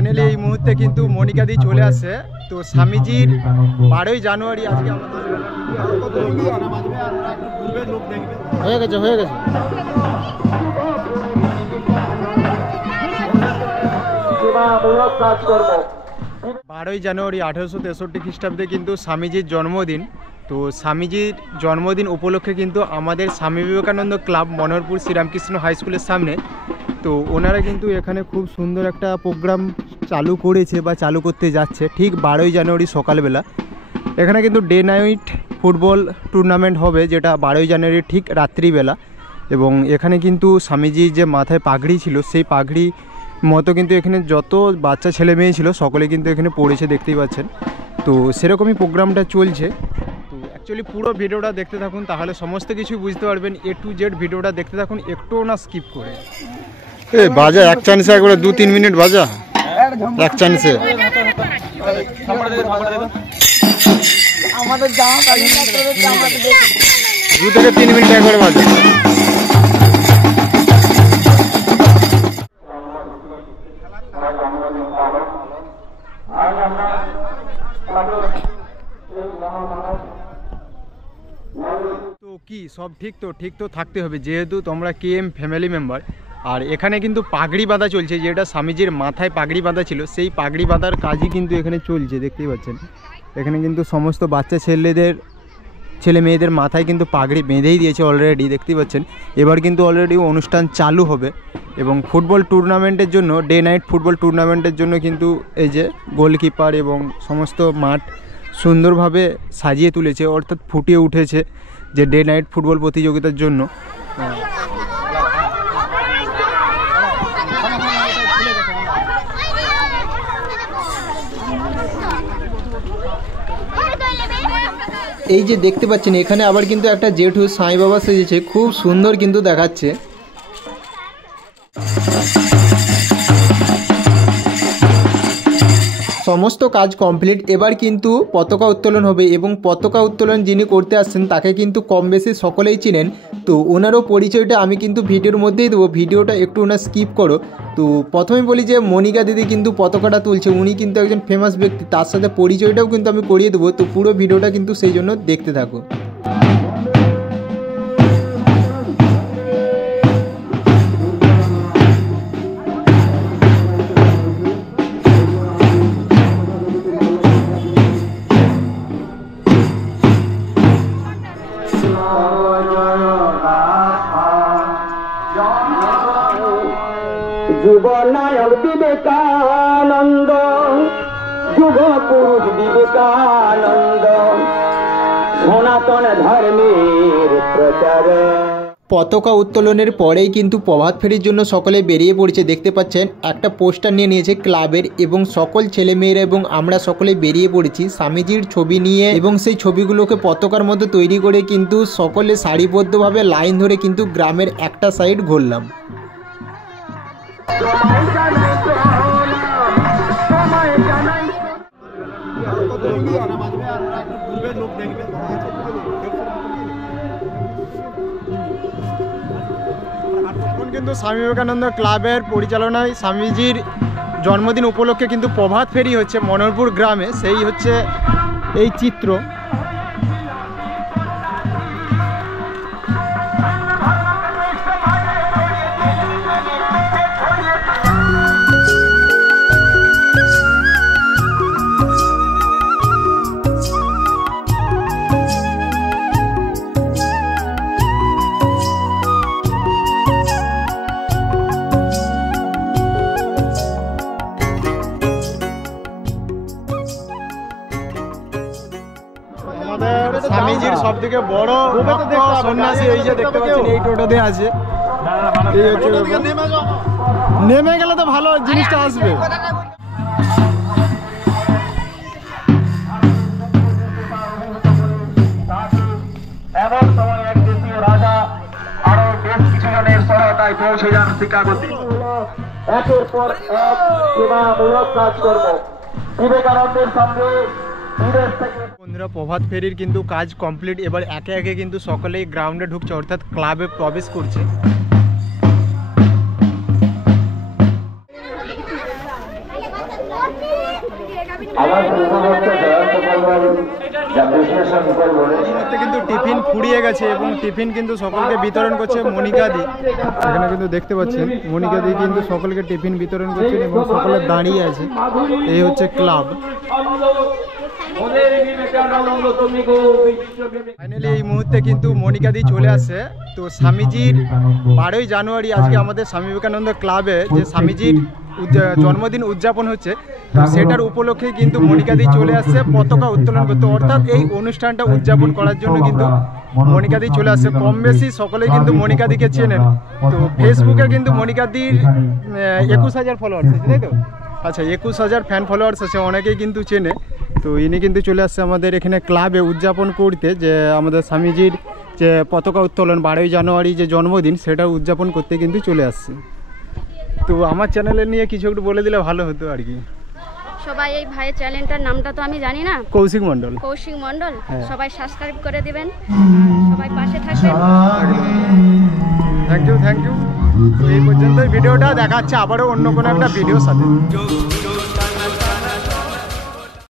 Finally এই মুহূর্তে কিন্তু মনিকাদি চলে আসছে। তো স্বামীজির 12ই জানুয়ারি আজকে হয়ে গেছে 12ই জানুয়ারি 1863 খ্রিস্টাব্দে কিন্তু স্বামীজির জন্মদিন। তো স্বামীজির জন্মদিন উপলক্ষে কিন্তু আমাদের স্বামী বিবেকানন্দ ক্লাব মনোহরপুর শ্রীরামকৃষ্ণ হাই স্কুলের সামনে তো ওনারা কিন্তু এখানে খুব সুন্দর একটা প্রোগ্রাম চালু করেছে বা চালু করতে যাচ্ছে ঠিক 12ই জানুয়ারি সকালবেলা। এখানে কিন্তু ডে নাইট ফুটবল টুর্নামেন্ট হবে, যেটা 12ই জানুয়ারি ঠিক রাত্রিবেলা। এবং এখানে কিন্তু স্বামীজির যে মাথায় পাগড়ি ছিল সেই পাগড়ি মতো কিন্তু এখানে যত বাচ্চা ছেলে মেয়ে ছিল সকলে কিন্তু এখানে পড়েছে, দেখতেই পাচ্ছেন। তো সেরকমই প্রোগ্রামটা চলছে। তো অ্যাকচুয়ালি পুরো ভিডিওটা দেখতে থাকুন, তাহলে সমস্ত কিছু বুঝতে পারবেন। A to Z ভিডিওটা দেখতে থাকুন, একটুও না স্কিপ করে। বাজা এক চান্সে একবারে 2-3 মিনিট বাজা এক চান্সে। আমাদের 2 থেকে 3 মিনিট একবারে বাজা। তো কি সব ঠিক তো থাকতে হবে, যেহেতু তোমরা KM ফ্যামিলি মেম্বার। আর এখানে কিন্তু পাগড়ি বাঁধা চলছে, যেটা স্বামীজির মাথায় পাগড়ি বাঁধা ছিল সেই পাগড়ি বাঁধার কাজই কিন্তু এখানে চলছে, দেখতেই পাচ্ছেন। এখানে কিন্তু সমস্ত বাচ্চা ছেলে মেয়েদের মাথায় কিন্তু পাগড়ি বেঁধেই দিয়েছে অলরেডি, দেখতেই পাচ্ছেন। এবার কিন্তু অলরেডি অনুষ্ঠান চালু হবে। এবং ফুটবল টুর্নামেন্টের জন্য ডে নাইট ফুটবল টুর্নামেন্টের জন্য কিন্তু এই যে গোলকিপার এবং সমস্ত মাঠ সুন্দরভাবে সাজিয়ে তুলেছে, অর্থাৎ ফুটিয়ে উঠেছে যে ডে নাইট ফুটবল প্রতিযোগিতার জন্য। এই যে দেখতে পাচ্ছেন এখানে আবার কিন্তু একটা জেঠু সাই বাবা সেজেছে, খুব সুন্দর কিন্তু দেখাচ্ছে। সমস্ত কাজ কমপ্লিট, এবার কিন্তু পতাকা উত্তোলন হবে। এবং পতাকা উত্তোলন যিনি করতে আসছেন তাকে কিন্তু কম বেশি সকলেই চিনেন। তো ওনারও পরিচয়টা আমি কিন্তু ভিডিওর মধ্যেই দেবো, ভিডিওটা একটু ওনার স্কিপ করো। তো প্রথমে বলি যে মনিকা দিদি কিন্তু পতাকাটা তুলছে, উনি কিন্তু একজন ফেমাস ব্যক্তি, তার সাথে পরিচয়টাও কিন্তু আমি করিয়ে দেবো। তো পুরো ভিডিওটা কিন্তু সেই জন্য দেখতে থাকো। যুবনায়ক বিবেকানন্দ, যুগ পুরুষ বিবেকানন্দ, সনাতন ধর্মের প্রচারে। পতাকা উত্তোলনের পরেই কিন্তু প্রভাত ফেরির জন্য সকলে বেরিয়ে পড়েছে, দেখতে পাচ্ছেন। একটা পোস্টার নিয়ে নিয়েছে ক্লাবের এবং সকল ছেলেমেয়েরা এবং আমরা সকলে বেরিয়ে পড়েছি স্বামীজির ছবি নিয়ে। এবং সেই ছবিগুলোকে পতাকার মধ্যে তৈরি করে কিন্তু সকলে সারিবদ্ধভাবে লাইন ধরে কিন্তু গ্রামের একটা সাইড ঘুরলাম। কিন্তু স্বামী বিবেকানন্দ ক্লাবের পরিচালনায় স্বামীজির জন্মদিন উপলক্ষে কিন্তু প্রভাত ফেরি হচ্ছে মনোহরপুর গ্রামে, সেই হচ্ছে এই চিত্র। স্বামীজির সব থেকে বড় সন্ন্যাসী এই যে দেখতে পাচ্ছেন এই টোটোতে আছে। নেমে গেলে তো ভালো জিনিসটা আসবে। এমন সময় এক দেশীয় রাজা আরো বেশ কিছু জনের সহায়তায় পৌঁছে যান শিকাগোতে। একের পর এক সেবামূলক কাজকর্ম বিবেকানন্দের সঙ্গে। বন্ধুরা প্রভাত ফেরির কিন্তু কাজ কমপ্লিট, এবার একে একে কিন্তু সকলেই গ্রাউন্ডে ঢুকছে, অর্থাৎ ক্লাবে প্রবেশ করছে। কিন্তু টিফিন ফুরিয়ে গেছে এবং টিফিন কিন্তু সকলকে বিতরণ করছে মনিকাদি। এখানে কিন্তু দেখতে পাচ্ছেন মনিকাদি কিন্তু সকলকে টিফিন বিতরণ করছেন এবং সকলে দাঁড়িয়ে আছে। এই হচ্ছে ক্লাব। ফাইনালি এই মুহূর্তে কিন্তু মনিকাদি চলে আসছে। তো স্বামীজির 12ই জানুয়ারি আজকে আমাদের স্বামী বিবেকানন্দ ক্লাবে যে স্বামীজির জন্মদিন উদযাপন হচ্ছে, তো সেটার উপলক্ষে কিন্তু মনিকাদি চলে আসছে পতাকা উত্তোলন করতে, অর্থাৎ এই অনুষ্ঠানটা উদযাপন করার জন্য কিন্তু মনিকাদি চলে আসছে। কম বেশি সকলেই কিন্তু মনিকাদিকে চেনেন। তো ফেসবুকে কিন্তু মনিকাদির 21,000 ফলোয়ার্স আছে, তাই তো? আচ্ছা, 21,000 ফ্যান ফলোয়ার্স আছে, অনেকেই কিন্তু চেনে। তো ইনি কিন্তু চলে আসছে আমাদের এখানে ক্লাবে উদযাপন করতে, যে আমাদের স্বামীজির যে পতাকা উত্তোলন 12ই জানুয়ারি যে জন্মদিন সেটা উদযাপন করতে কিন্তু চলে আসছে। তো আমার চ্যানেলের নিয়ে কিছু একটু বলে দিলে ভালো হতো আর কি। সবাই এই ভাইয়ের চ্যানেলটার নামটা তো আমি জানি না, কৌশিক মণ্ডল। কৌশিক মণ্ডল। হ্যাঁ। সবাই সাবস্ক্রাইব করে দিবেন, সবাই পাশে থাকবেন। Thank you. তো এই পর্যন্তই ভিডিওটা, দেখা হচ্ছে আবারও অন্য কোনো একটা ভিডিওর সাথে।